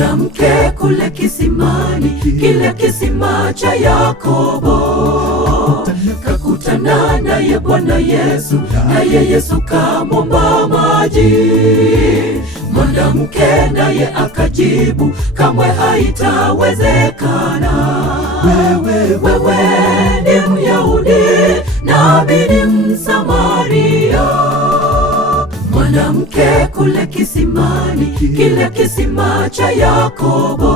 Mwanamke kule kisimani, kile kisima cha Yakobo, kakutana naye Bwana Yesu, naye Yesu kamwomba maji. Mwanamke naye akajibu, kamwe haitawezekana. Wewe ni Myahudi nami ni Msamaria. Mwanamke kule kisimani, kile kisima cha Yakobo,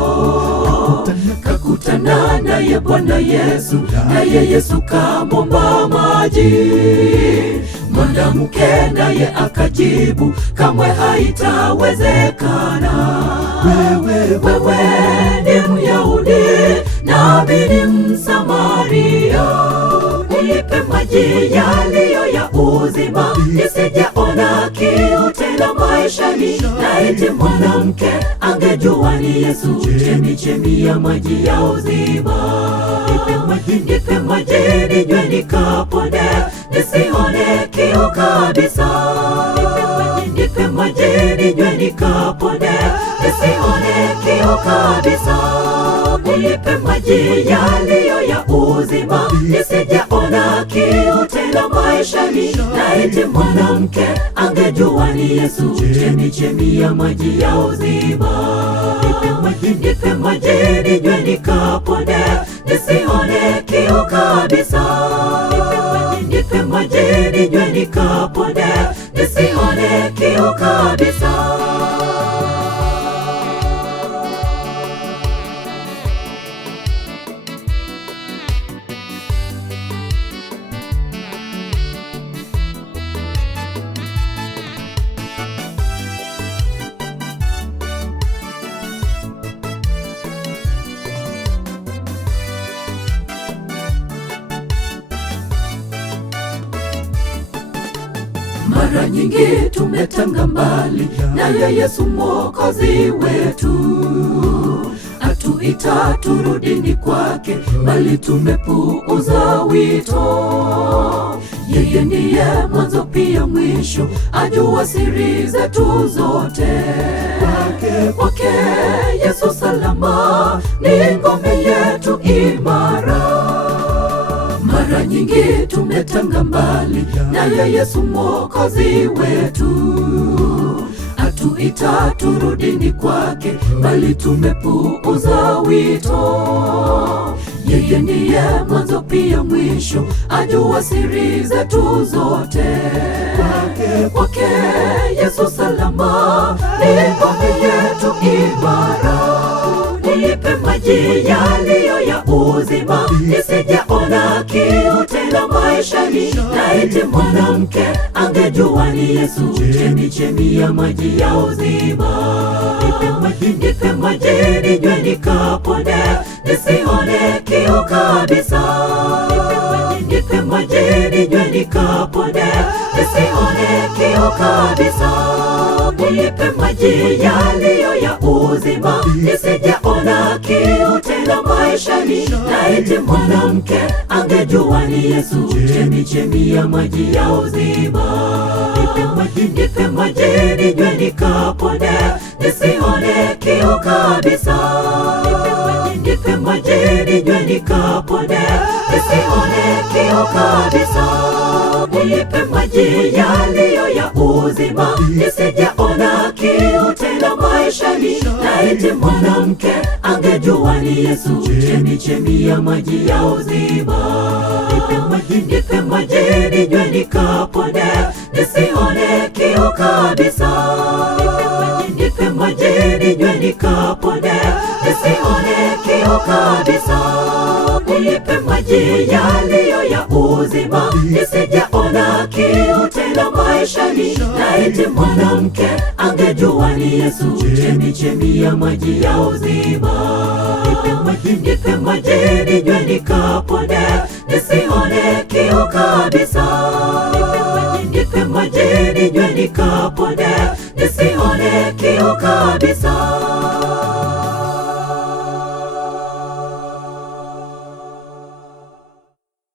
kakutana naye Bwana Yesu, naye Yesu kamwomba maji. Mwanamke naye akajibu, kamwe haitawezekana. Wewe ni Myahudi nami ni Msamaria. Nipe maji yaliyo ya uzima, nisijaona kiu tena maishani. Laiti mwanamke angejua ni Yesu, chemichemi ya maji ya uzima. Nipe maji ninywe nikapone, nisione kiu kabisa. Nipe maji ninywe nikapone, nisione kiu kabisa. Nipe maji yaliyo ya uzima, nisijaona kiu tena maishani. Laiti mwanamke angejua ni Yesu, chemichemi ya maji ya uzima. Nipe maji ninywe nikapone, nisione kiu kabisa. Nipe maji ninywe nikapone, nisione kiu kabisa. Mara nyingi tumetanga mbali naye Yesu Mwokozi wetu, atuita turudini kwake, bali tumepuuza wito. Yeye ndiye mwanzo pia mwisho, ajua siri zetu zote. Kwake Yesu salama, ni ngome yetu imara. Mara nyingi tumetanga mbali naye Yesu Mwokozi wetu, atuita turudini kwake, bali tumepuuza wito. Yeye ndiye mwanzo pia mwisho, ajua siri zetu zote. Kwake Yesu salama, ni ngome yetu imara. Nipe maji yaliyo ya uzima, nisijaona kiu tena maishani. Laiti mwanamke angejua ni Yesu, chemichemi ya maji ya uzima. Nipe maji ninywe nikapone, nisione kiu kabisa. Nipe maji ninywe nikapone, nisione kiu kabisa. Nipe maji yaliyo ya uzima, nisijaona kiu tena maishani. Laiti mwanamke angejua ni Yesu, chemichemi ya maji ya uzima. Nipe maji ninywe nikapone, nisione kiu kabisa. Nipe maji ninywe nikapone, nisione kiu kabisa. Nipe maji yaliyo ya uzima, nisijaona kiu tena maishani. Laiti mwanamke angejua ni Yesu, chemichemi ya maji ya uzima. Nipe maji ninywe nikapone, nisione kiu kabisa. Nipe maji ninywe nikapone, nisione kiu kabisa. Nipe maji yaliyo ya uzima, nisijaona kiu tena maishani. Laiti mwanamke angejua ni Yesu, chemichemi ya maji ya uzima. Nipe maji ninywe nikapone, nisione kiu kabisa. Nipe maji ninywe nikapone, nisione kiu kabisa.